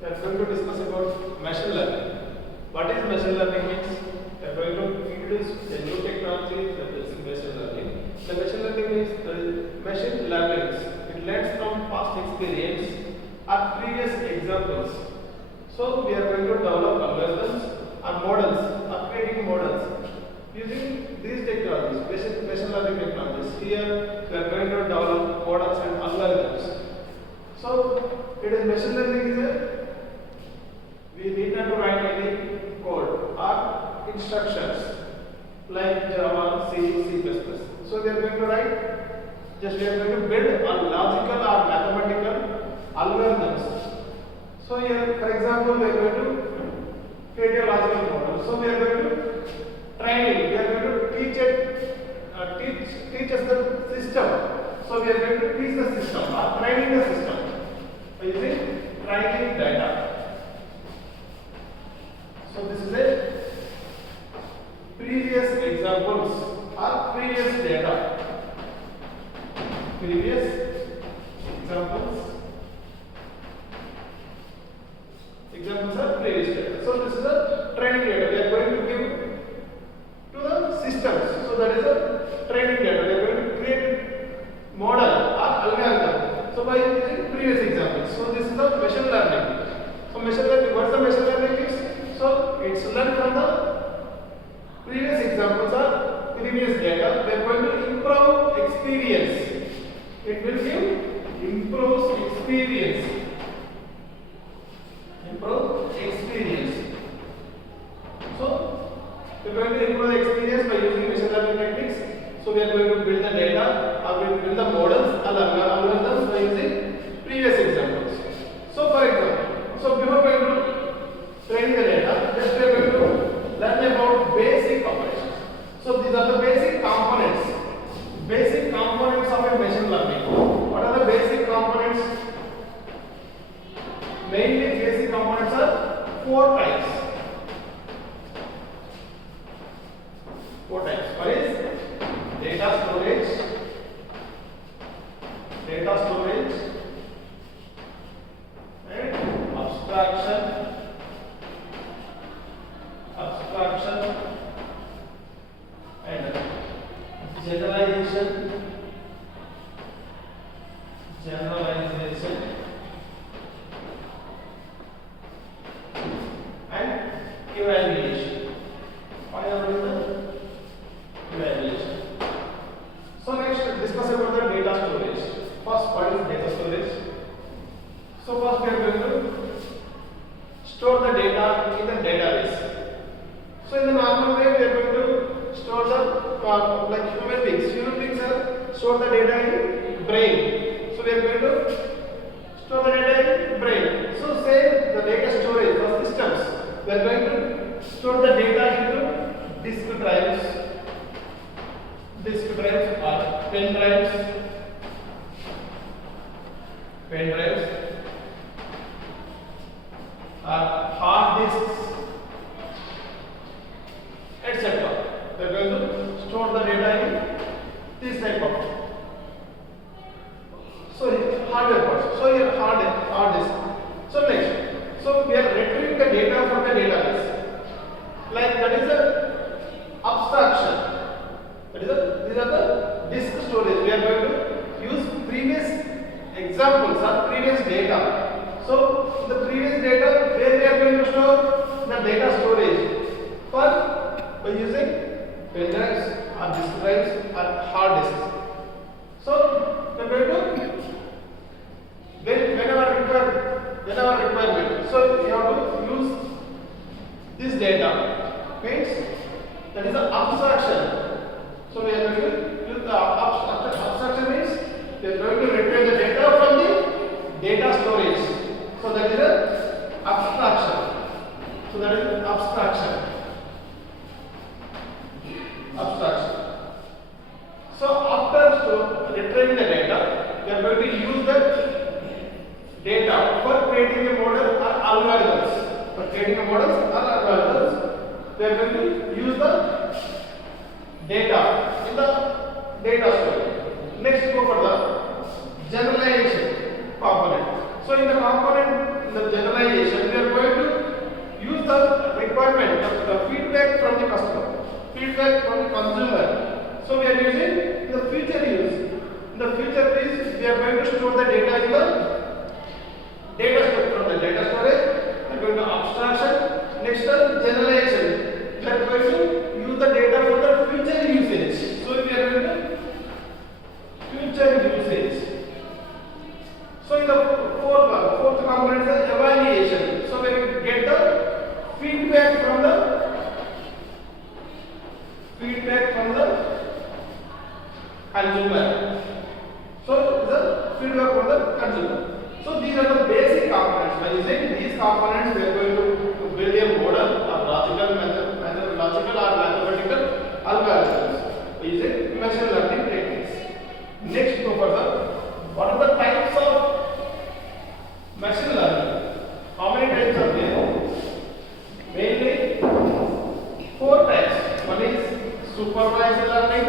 we are going to discuss about machine learning. What is machine learning means? We are going to introduce a new technology that is machine learning. The machine learning is machine learning. It learns from past experience or previous examples. So we are going to develop algorithms or models or creating models using these technologies, machine learning technologies. Here we are going to develop models and algorithms. So it is machine learning is a we need not to write any code or instructions like Java, C, C++. So we are going to write, just we are going to build a logical or mathematical algorithms. So here, for example, we are going to create a logical model. So we are going to train it. We are going to teach us the system. So we are going to teach the system or training the system by using training data. So this is a previous examples or previous data. Previous examples. Examples are previous data. So this is a training data. We are going to give to the systems. So that is a training data. We are going to create model or algorithm. So by using previous examples. So this is the machine learning. So machine learning. What is the machine learning is? So it's learned from the previous examples or previous data. We are going to improve experience. It will give improves experience. Improve experience. So we are going to improve the experience by using machine learning techniques. So we are going to build the data or we will build the models and algorithms by using previous examples. So for example, so before going to training the data, just we are going to learn about basic operations. So these are the basic components. Basic components of a machine learning. What are the basic components? Mainly basic components are four types. Four types. One is data storage, and abstraction, and generalization, and evaluation. Final is the evaluation. So next discuss about the data storage. First, what is data storage? So first we are going to store the data in the database. So in the normal way we are going to store the like human beings. Human beings are store the data in brain. So we are going to store the data in brain. So say the data storage or systems. We are going to store the data into disk drives or pen drives, hard disks, etc. We are going to store the data in this type of. So hardware parts. So here hard disk. So next, so we are retrieving the data from the database. Like that is a abstraction. These are the disk storage. We are going to use previous examples or previous data. So the previous data where we are going to store the data storage by using pen drives or disk drives or hard disks. So we are going to whenever requirement. So you have to use this data. Means that is the abstraction. So we are going to use the abstraction means we are going to retrieve the data from the data storage. So that is the abstraction. So that is abstraction. So after retrieving the data, we are going to use the data for creating a model or algorithms. For creating a models or algorithms, we are going to use the data in the data store. Next, go for the generalization component. So in the component, in the generalization, requirement, the feedback from the customer, feedback from the consumer. So we are using the future use. The future is we are going to store the data in the data store. From the data storage, we are going to abstraction. Next generation. We are going to use the data for the future usage. So we are going to future usage. So in the fourth component is the evaluation. So we get the feedback from the consumer. So the feedback from the consumer. So these are the basic components. By using these components, we are going to build a model or logical or mathematical algorithms using machine learning techniques. Next, go further. What are the types of machine learning? How many types are there? Mainly 4 types. One is supervised learning,